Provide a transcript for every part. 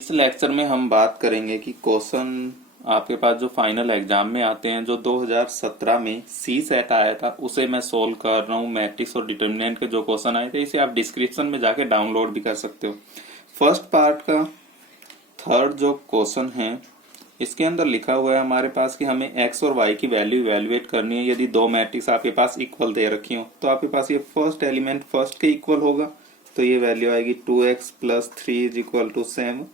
इस लेक्चर में हम बात करेंगे कि क्वेश्चन आपके पास जो फाइनल एग्जाम में आते हैं, जो 2017 में सी सेट आया था उसे मैं सोल्व कर रहा हूँ। मैट्रिक्स और डिटर्मिनेंट के जो क्वेश्चन आए थे इसे आप डिस्क्रिप्शन में जाके डाउनलोड भी कर सकते हो। फर्स्ट पार्ट का थर्ड जो क्वेश्चन है इसके अंदर लिखा हुआ है हमारे पास कि हमें एक्स और वाई की वैल्यू इवेल्युएट करनी है। यदि दो मैट्रिक्स आपके पास इक्वल दे रखी हो तो आपके पास ये फर्स्ट एलिमेंट फर्स्ट के इक्वल होगा, तो ये वैल्यू आएगी 2x plus 3 is equal to 7।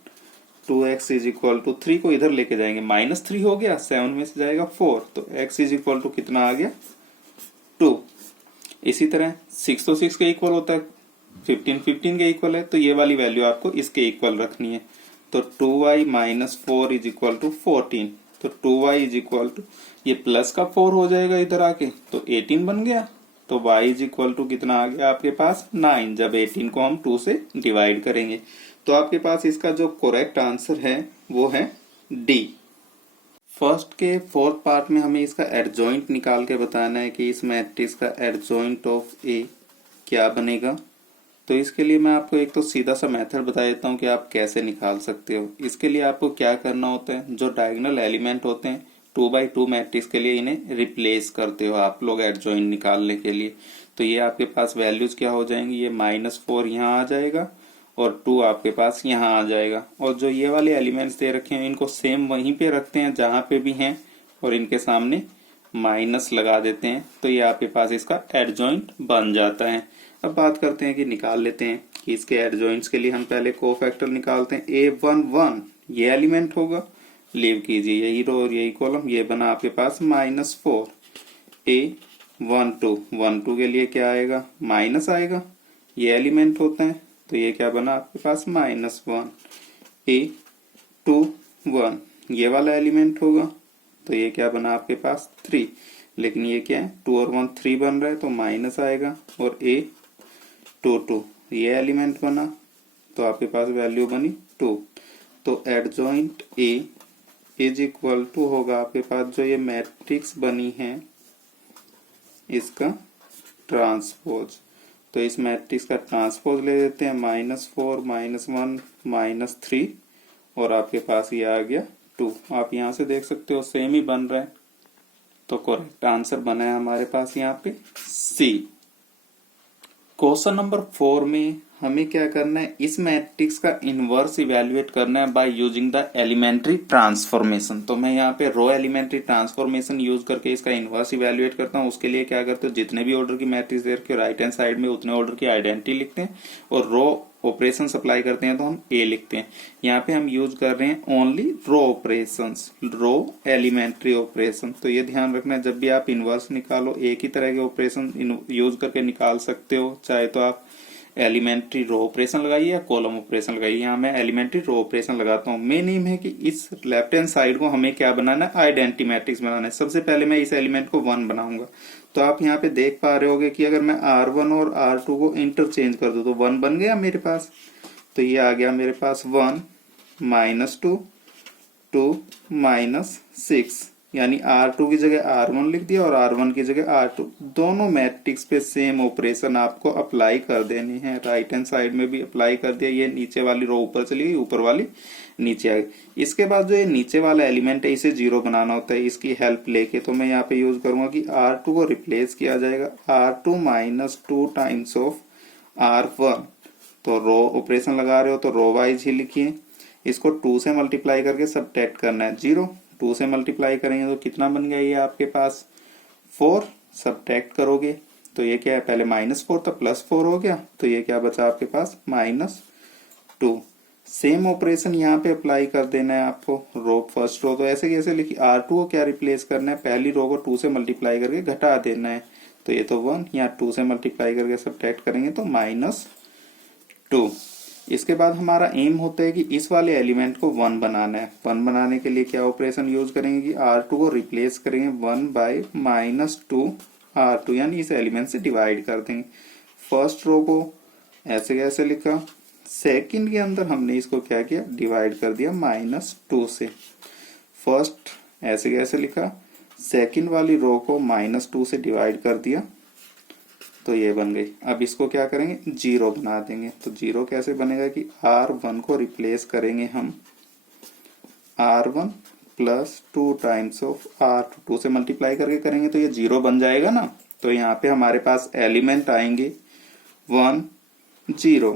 2x is equal to 3 को इधर लेके जाएंगे, -3 हो गया, 7 में से जाएगा 4, तो x इज इक्वल टू कितना आ गया 2। इसी तरह 6 तो 6 के इक्वल होता है, 15 15 के इक्वल है, तो ये वाली वैल्यू आपको इसके इक्वल रखनी है। तो 2y minus 4 is equal to 14। तो 2y इज इक्वल टू ये प्लस का 4 हो जाएगा इधर आके, तो 18 बन गया। तो y इज इक्वल टू कितना आ गया आपके पास 9, जब 18 को हम 2 से डिवाइड करेंगे। तो आपके पास इसका जो करेक्ट आंसर है वो है डी। फर्स्ट के फोर्थ पार्ट में हमें इसका एडजॉइंट निकाल के बताना है कि इस मैट्रिक्स का एडजॉइंट ऑफ ए क्या बनेगा। तो इसके लिए मैं आपको एक तो सीधा सा मेथड बता देता हूँ कि आप कैसे निकाल सकते हो। इसके लिए आपको क्या करना होता है, जो डायगोनल एलिमेंट होते हैं 2x2 मैट्रिक्स के लिए इन्हें रिप्लेस करते हो आप लोग एडजॉइंट निकालने के लिए। तो ये आपके पास वैल्यूज क्या हो जाएंगी, ये -4 यहाँ आ जाएगा और 2 आपके पास यहाँ आ जाएगा। और जो ये वाले एलिमेंट्स दे रखे हैं इनको सेम वहीं पे रखते हैं जहां पे भी हैं और इनके सामने माइनस लगा देते हैं, तो ये आपके पास इसका एडजॉइंट बन जाता है। अब बात करते हैं कि निकाल लेते हैं कि इसके एडजॉइंट्स के लिए हम पहले कोफैक्टर निकालते हैं। A11 ये एलिमेंट होगा, लीव कीजिए यही रो और यही कॉलम, ये बना आपके पास -4। A12 के लिए क्या आएगा, माइनस आएगा, ये एलिमेंट होते हैं, तो ये क्या बना आपके पास -1। A21 ये वाला एलिमेंट होगा, तो ये क्या बना आपके पास 3, लेकिन ये क्या है 2 और 1 3 बन रहा है तो माइनस आएगा। और A22 ये एलिमेंट बना, तो आपके पास वैल्यू बनी 2। तो adjoint A is equal to होगा आपके पास जो ये मैट्रिक्स बनी है इसका ट्रांसपोज। तो इस मैट्रिक्स का ट्रांसपोज ले लेते हैं, -4 -1 -3 और आपके पास ये आ गया 2। आप यहाँ से देख सकते हो सेम ही बन रहा है, तो करेक्ट आंसर बना है हमारे पास यहाँ पे सी। क्वेश्चन नंबर 4 में हमें क्या करना है, इस मैट्रिक्स का इनवर्स इवेल्युएट करना है by using the elementary transformation. तो मैं यहाँ पे रो एलिमेंट्री ट्रांसफॉर्मेशन यूज करके इसका इनवर्स इवेल्युएट करता हूँ। उसके लिए क्या करते हो, जितने भी ऑर्डर की मैट्रिक्स दे रखे हो राइट हैंड साइड में उतने ऑर्डर की आइडेंटिटी लिखते हैं और रो ऑपरेशन अप्लाई करते हैं तो हम ए लिखते हैं। यहाँ पे हम यूज कर रहे हैं ओनली रो ऑपरेशंस, रो एलिमेंट्री ऑपरेशन। तो ये ध्यान रखना है, जब भी आप इनवर्स निकालो एक ही तरह के ऑपरेशन यूज करके निकाल सकते हो, चाहे तो आप एलिमेंट्री रो ऑपरेशन लगाइए या कॉलम ऑपरेशन लगाइए। यहाँ मैं एलिमेंट्री रो ऑपरेशन लगाता हूँ। मेन एम है कि इस लेफ्ट हैंड साइड को हमें क्या बनाना है, आइडेंटिटी मैट्रिक्स बनाना है। सबसे पहले मैं इस एलिमेंट को 1 बनाऊंगा, तो आप यहाँ पे देख पा रहे होगे कि अगर मैं R1 और R2 को इंटरचेंज कर दूं तो 1 बन गया मेरे पास। तो ये आ गया मेरे पास 1 -2 2 -6, यानी R2 की जगह R1 लिख दिया और R1 की जगह R2। दोनों मैट्रिक्स पे सेम ऑपरेशन आपको अप्लाई कर देनी है, राइट हैंड साइड में भी अप्लाई कर दिया। ये नीचे वाली रो ऊपर चली गई, ऊपर वाली नीचे आ गई। इसके बाद जो ये नीचे वाला एलिमेंट है इसे 0 बनाना होता है, इसकी हेल्प लेके तो मैं यहाँ पे यूज करूंगा कि R2 को रिप्लेस किया जाएगा R2 -2 टाइम्स ऑफ R1। तो रो ऑपरेशन लगा रहे हो तो रो वाइज ही लिखिए, इसको 2 से मल्टीप्लाई करके सबट्रैक्ट करना है 0। 2 से मल्टीप्लाई करेंगे तो कितना बन गया ये आपके पास 4, सबट्रैक्ट करोगे तो ये क्या है, पहले -4 था +4 हो गया, तो ये क्या बचा आपके पास -2। सेम ऑपरेशन यहाँ पे अप्लाई कर देना है आपको। रो फर्स्ट रो तो ऐसे कैसे लिखी, R2 को क्या रिप्लेस करना है, पहली रो को 2 से मल्टीप्लाई करके घटा देना है, तो ये तो 1, यहाँ 2 से मल्टीप्लाई करके सबट्रैक्ट करेंगे तो -2। इसके बाद हमारा एम होता है कि इस वाले एलिमेंट को 1 बनाना है। 1 बनाने के लिए क्या ऑपरेशन यूज करेंगे कि R2 को रिप्लेस करेंगे 1 बाय -2 R2, यानी इस एलिमेंट से डिवाइड कर देंगे। फर्स्ट रो को ऐसे कैसे लिखा, सेकंड के अंदर हमने इसको क्या किया, डिवाइड कर दिया -2 से। फर्स्ट ऐसे कैसे लिखा, सेकंड वाली रो को -2 से डिवाइड कर दिया तो ये बन गई। अब इसको क्या करेंगे, जीरो बना देंगे। तो जीरो कैसे बनेगा कि R1 को रिप्लेस करेंगे हम R1 plus 2 times of R2, 2 से मल्टीप्लाई करके करेंगे तो ये जीरो बन जाएगा ना। तो यहाँ पे हमारे पास एलिमेंट आएंगे 1 0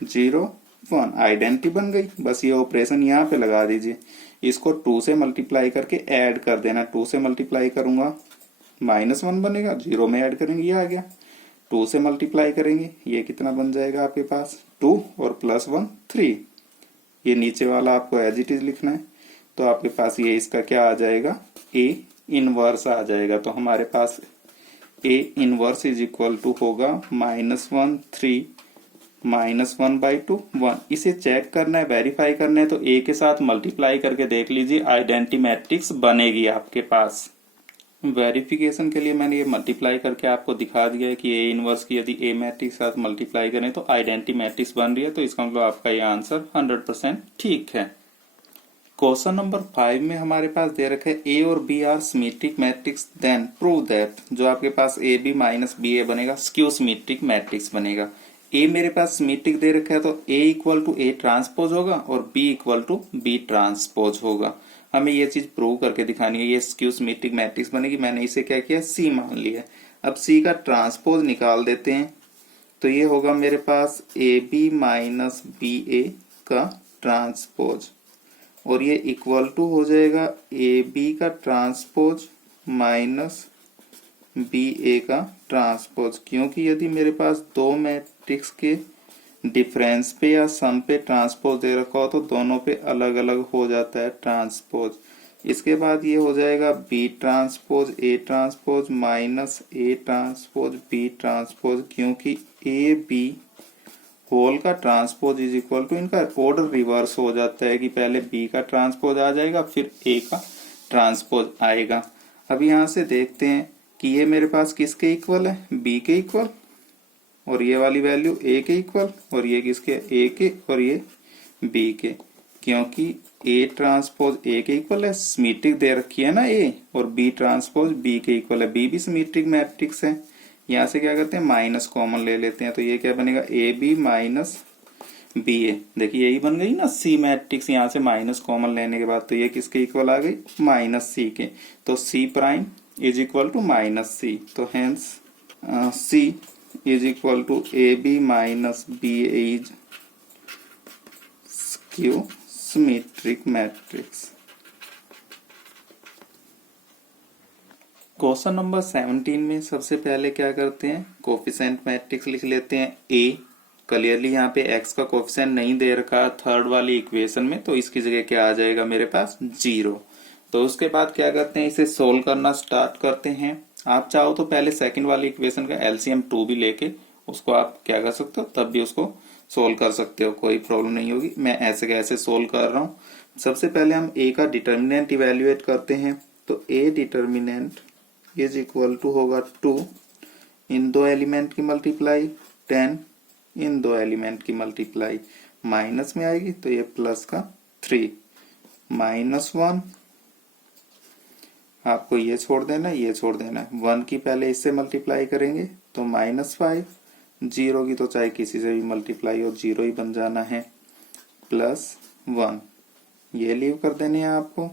0 1, आइडेंटिटी बन गई। बस ये ऑपरेशन यहाँ पे लगा दीजिए। इसको 2 से मल्टीप्लाई करके ऐड कर देना। 2 से मल्टीप्लाई करूंगा -1 बनेगा, 0 में ऐड करेंगे ये आ गया। 2 से मल्टीप्लाई करेंगे ये कितना बन जाएगा आपके पास 2 और +1 3। ये नीचे वाला आपको एज इट इज लिखना है। तो आपके पास ये इसका क्या आ जाएगा, A इनवर्स आ जाएगा। तो हमारे पास A inverse is equal to होगा -1 3 -1/2 1। इसे चेक करना है, वेरीफाई करना है तो A के साथ मल्टीप्लाई करके देख लीजिए, आइडेंटिटी मैट्रिक्स बनेगी आपके पास। वेरिफिकेशन के लिए मैंने ये मल्टीप्लाई करके आपको दिखा दिया है कि A इनवर्स की यदि A मैट्रिक्स के साथ मल्टीप्लाई करें तो आइडेंटिटी मैट्रिक्स बन रही है। तो इसका मतलब आपका ये आंसर 100% ठीक है। क्वेश्चन नंबर 5 में हमारे पास दे रखा है A और B are symmetric matrix, then prove that, जो आपके पास AB माइनस BA बनेगा स्क्यू सिमेट्रिक मैट्रिक्स बनेगा। A मेरे पास सिमेट्रिक दे रखा है तो A equal to A transpose होगा और B equal to B transpose होगा। हमें ये चीज प्रूव करके दिखानी है। ये स्क्यू सिमेट्रिक मैट्रिक्स बनेगी। मैंने इसे क्या किया, C मान लिया। अब C का ट्रांसपोज निकाल देते हैं। तो ये होगा मेरे पास AB माइनस BA का ट्रांसपोज और ये इक्वल टू हो जाएगा AB का ट्रांसपोज माइनस BA का ट्रांसपोज। क्योंकि यदि मेरे पास दो मैट्रिक्स के डिफरेंस पे या सम पे ट्रांसपोज दे रखा हो तो दोनों पे अलग अलग हो जाता है ट्रांसपोज। इसके बाद ये हो जाएगा B transpose A transpose minus A transpose B transpose, क्योंकि A B होल का ट्रांसपोज इज इक्वल टू, इनका ऑर्डर रिवर्स हो जाता है कि पहले B का ट्रांसपोज आ जाएगा फिर A का ट्रांसपोज आएगा। अब यहाँ से देखते हैं कि ये मेरे पास किसके इक्वल है, B के इक्वल, और ये वाली वैल्यू A के इक्वल, और ये किसके, A के, और ये B के। क्योंकि A ट्रांसपोज A के इक्वल है, सिमेट्रिक दे रखी है ना A, और B ट्रांसपोज B के इक्वल है, B भी सिमेट्रिक मैट्रिक्स है। यहाँ से क्या करते हैं, माइनस कॉमन ले लेते हैं। तो ये क्या बनेगा, AB माइनस BA। देखिए यही बन गई ना C मैट्रिक्स, यहाँ से माइनस कॉमन लेने के बाद। तो ये किसके इक्वल आ गई, -C के। तो C prime is equal to -C। तो hence C is equal to AB minus BA is skew symmetric matrix. Question number 17 में सबसे पहले क्या करते हैं, कोफिशिएंट मैट्रिक्स लिख लेते हैं A। क्लियरली यहाँ पे x का कोफिशिएंट नहीं दे रखा थर्ड वाली इक्वेशन में, तो इसकी जगह क्या आ जाएगा मेरे पास 0। तो उसके बाद क्या करते हैं, इसे सोल्व करना स्टार्ट करते हैं। आप चाहो तो पहले सेकंड वाली इक्वेशन का LCM 2 भी लेके उसको आप क्या कर सकते हो, तब भी उसको सोल्व कर सकते हो, कोई प्रॉब्लम नहीं होगी। मैं ऐसे कैसे सोल्व कर रहा हूँ। सबसे पहले हम A का डिटर्मिनेंट इवेल्युएट करते हैं। तो A determinant is equal to होगा 2 इन दो एलिमेंट की मल्टीप्लाई 10 इन दो एलिमेंट की मल्टीप्लाई, माइनस में आएगी तो ये प्लस का 3 -1, आपको ये छोड़ देना ये छोड़ देना। 1 की पहले इससे मल्टीप्लाई करेंगे तो -5, 0 की तो चाहे किसी से भी मल्टीप्लाई हो 0 ही बन जाना है, +1 ये लीव कर देने हैं आपको।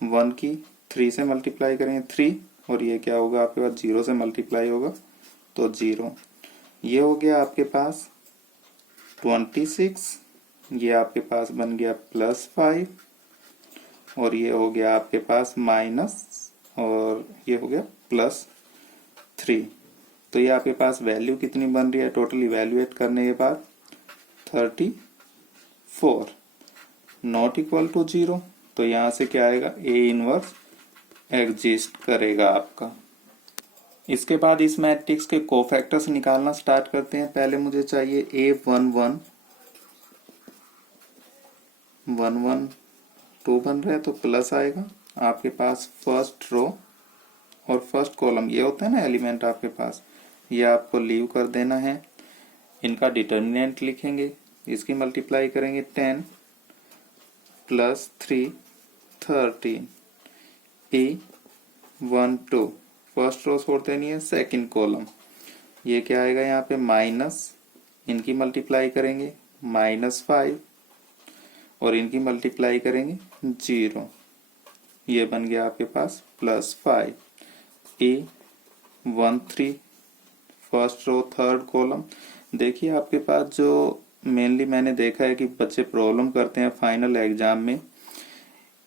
1 की 3 से मल्टीप्लाई करेंगे 3, और ये क्या होगा आपके पास 0 से मल्टीप्लाई होगा तो 0। ये हो गया आपके पास 26, ये आपके पास बन गया +5, और ये हो गया आपके पास माइनस, और ये हो गया +3। तो ये आपके पास वैल्यू कितनी बन रही है टोटल इवेल्युएट करने के बाद 34, नॉट इक्वल टू 0। तो यहाँ से क्या आएगा, A इनवर्स एग्जिस्ट करेगा आपका। इसके बाद इस मैट्रिक्स के कोफैक्टर्स निकालना स्टार्ट करते हैं। पहले मुझे चाहिए A11 1 1 2 बन रहा है तो प्लस आएगा आपके पास फर्स्ट रो और फर्स्ट कॉलम, ये होता है ना एलिमेंट आपके पास, ये आपको लीव कर देना है। इनका डिटर्मिनेंट लिखेंगे, इसकी मल्टीप्लाई करेंगे 10 + 3 13 A 1 2, फर्स्ट रो छोड़ देनी है, सेकंड कॉलम ये क्या आएगा यहाँ पे माइनस, इनकी मल्टीप्लाई करेंगे -5 और इनकी मल्टीप्लाई करेंगे 0। ये बन गया आपके पास +5। A13 first row third column. देखिए आपके पास जो मेनली मैंने देखा है कि बच्चे प्रॉब्लम करते हैं फाइनल एग्जाम में,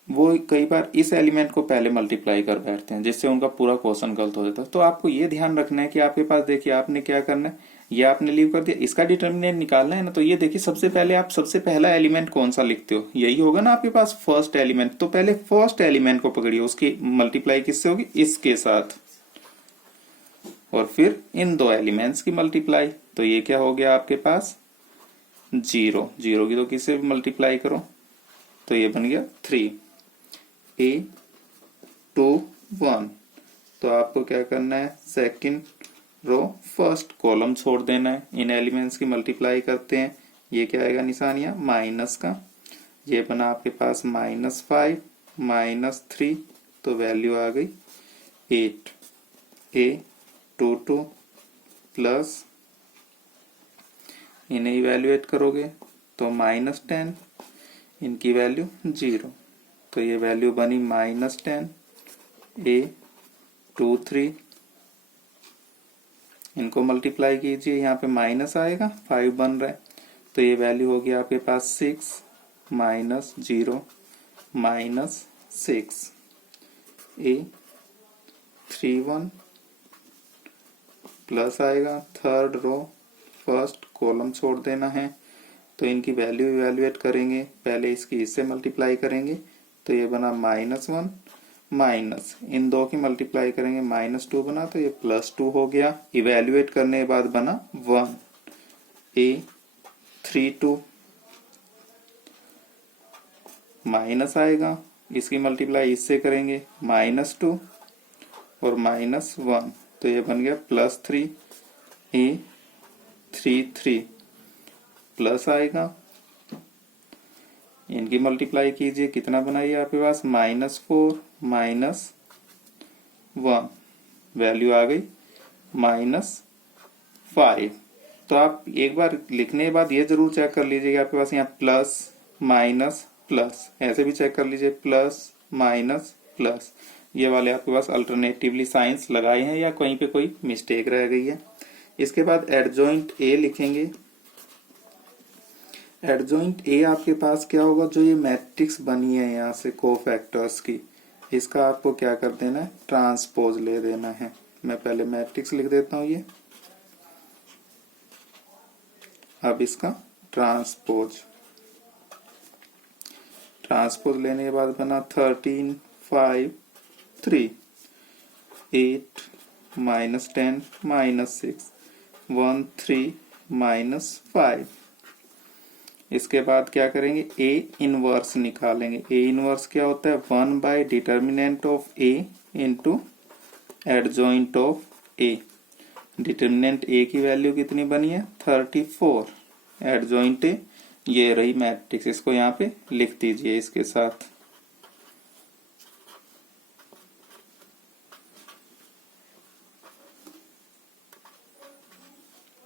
वो कई बार इस एलिमेंट को पहले मल्टीप्लाई कर बैठते हैं, जिससे उनका पूरा क्वेश्चन गलत हो जाता है। तो आपको ये ध्यान रखना है कि आपके पास देखिए आपने क्या करना है, ये आपने लीव कर दिया, इसका डिटर्मिनेंट निकालना है ना। तो ये देखिए सबसे पहले आप सबसे पहला एलिमेंट कौन सा लिखते हो, यही होगा ना आपके पास फर्स्ट एलिमेंट। तो पहले फर्स्ट एलिमेंट को पकड़िए, उसकी मल्टीप्लाई किससे होगी, इसके साथ, और फिर इन दो एलिमेंट्स की मल्टीप्लाई। तो ये क्या हो गया आपके पास 0, 0 की तो किससे मल्टीप्लाई करो, तो ये बन गया 3। A21, तो आपको क्या करना है, सेकंड रो फर्स्ट कॉलम छोड़ देना है, इन एलिमेंट्स की मल्टीप्लाई करते हैं। ये क्या आएगा निशानिया माइनस का, ये बना आपके पास -5 -3, तो वैल्यू आ गई 8। A22 प्लस, इन्हें इवेल्युएट करोगे तो -10, इनकी वैल्यू 0, तो ये वैल्यू बनी -10। A23, इनको मल्टीप्लाई कीजिए, यहाँ पे माइनस आएगा, 5 बन रहा है, तो ये वैल्यू होगी आपके पास 6 -0 -6। A31 प्लस आएगा, थर्ड रो फर्स्ट कॉलम छोड़ देना है, तो इनकी वैल्यू इवेल्युएट करेंगे, पहले इसकी इससे मल्टीप्लाई करेंगे, तो ये बना -1 माइनस, इन दो की मल्टीप्लाई करेंगे -2 बना, तो ये +2 हो गया, इवेल्युएट करने के बाद बना 1। A32 माइनस आएगा, इसकी मल्टीप्लाई इससे करेंगे -2 और -1, तो ये बन गया +3। A33 प्लस आएगा, इनकी मल्टीप्लाई कीजिए, कितना बनाइए आपके पास -4 -1, वैल्यू आ गई -5। तो आप एक बार लिखने के बाद ये जरूर चेक कर लीजिए कि आपके पास यहाँ प्लस माइनस प्लस, ऐसे भी चेक कर लीजिए प्लस माइनस प्लस, ये वाले आपके पास अल्टरनेटिवली साइंस लगाए हैं या कहीं पे कोई मिस्टेक रह गई है। इसके बाद एडजॉइंट ए लिखेंगे। एडजॉइंट ए आपके पास क्या होगा, जो ये मैट्रिक्स बनी है यहाँ से कोफैक्टर्स की, इसका आपको क्या कर देना है, ट्रांसपोज ले देना है। मैं पहले मैट्रिक्स लिख देता हूँ ये, अब इसका ट्रांसपोज लेने के बाद बना 13 5 3 8 -10 -6 1 3 -5। इसके बाद क्या करेंगे, ए इनवर्स निकालेंगे। ए इनवर्स क्या होता है, 1 determinant of A into adjoint of A. Determinant A की वैल्यू कितनी बनी है 34, एडजॉइंट ए ये रही मैट्रिक्स, इसको यहाँ पे लिख दीजिए इसके साथ।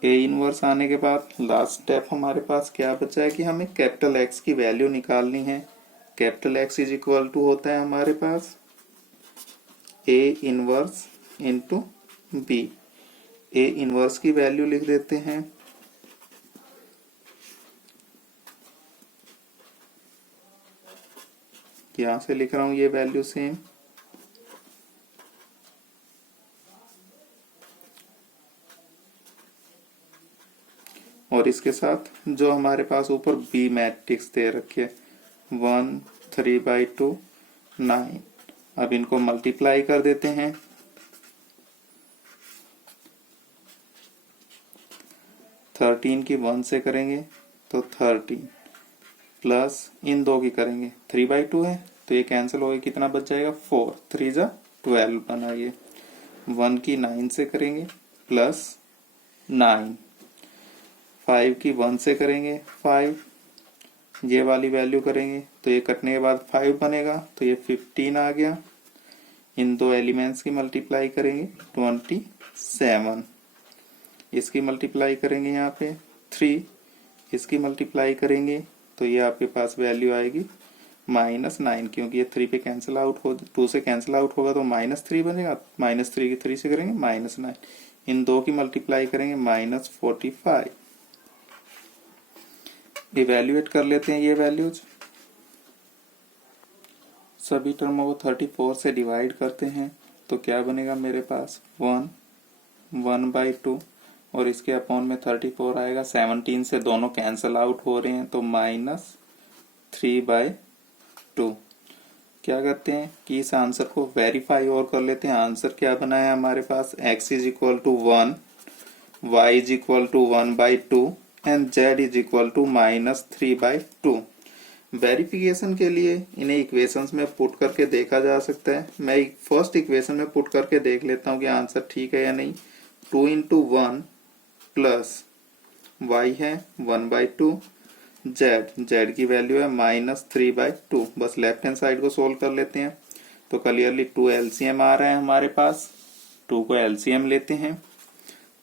ए इनवर्स आने के बाद लास्ट स्टेप हमारे पास क्या बचा है कि हमें कैपिटल एक्स की वैल्यू निकालनी है। Capital X is equal to होता है हमारे पास A inverse into B. A inverse की वैल्यू लिख देते हैं, यहां से लिख रहा हूं ये वैल्यू सेम, और इसके साथ जो हमारे पास ऊपर बी मैट्रिक्स दे रखे 1 3/2 9। अब इनको मल्टीप्लाई कर देते हैं, थर्टीन की 1 से करेंगे तो 13 प्लस इन दो की करेंगे 3/2 है तो ये कैंसिल हो गया, कितना बच जाएगा 4 3 जा 12 बना। ये 1 की 9 से करेंगे प्लस 9, 5 की 1 से करेंगे 5, ये वाली वैल्यू करेंगे तो ये कटने के बाद 5 बनेगा तो ये 15 आ गया। इन दो एलिमेंट्स की मल्टीप्लाई करेंगे 27, इसकी मल्टीप्लाई करेंगे यहाँ पे 3, इसकी मल्टीप्लाई करेंगे तो ये आपके पास वैल्यू आएगी -9, क्योंकि ये 3 पे कैंसिल आउट हो, 2 से कैंसिल आउट होगा तो -3 बनेगा, -3 की 3 से करेंगे -9, इन दो की मल्टीप्लाई करेंगे -45। इवेल्युएट कर लेते हैं ये वैल्यूज, सभी टर्मों को 34 से डिवाइड करते हैं तो क्या बनेगा मेरे पास 1/2 और इसके अपॉन में 34 आएगा। 17 से दोनों कैंसिल आउट हो रहे हैं तो -3/2। क्या करते हैं कि इस आंसर को वेरीफाई और कर लेते हैं। आंसर क्या बना है हमारे पास, x = 1, y = 1/2 and z = -3/2। Verification के लिए इन्हें इक्वेशंस में पुट करके देखा जा सकता है। मैं फर्स्ट इक्वेशन में पुट करके देख लेता हूँ कि आंसर ठीक है या नहीं। 2 × 1 प्लस y है 1/2, z की वैल्यू है -3/2। बस लेफ्ट हैंड साइड को सोल्व कर लेते हैं तो क्लियरली 2 LCM आ रहा है हमारे पास। 2 को LCM लेते हैं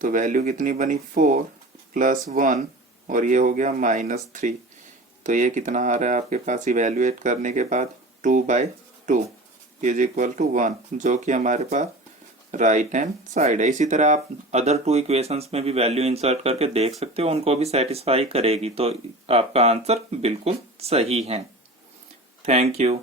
तो वैल्यू कितनी बनी 4 + 1 और ये हो गया -3। तो ये कितना आ रहा है आपके पास इवेल्युएट करने के बाद 2/2 = 1, जो कि हमारे पास राइट हैंड साइड है। इसी तरह आप अदर 2 इक्वेशंस में भी वैल्यू इंसर्ट करके देख सकते हो, उनको भी सेटिस्फाई करेगी, तो आपका आंसर बिल्कुल सही है। Thank you.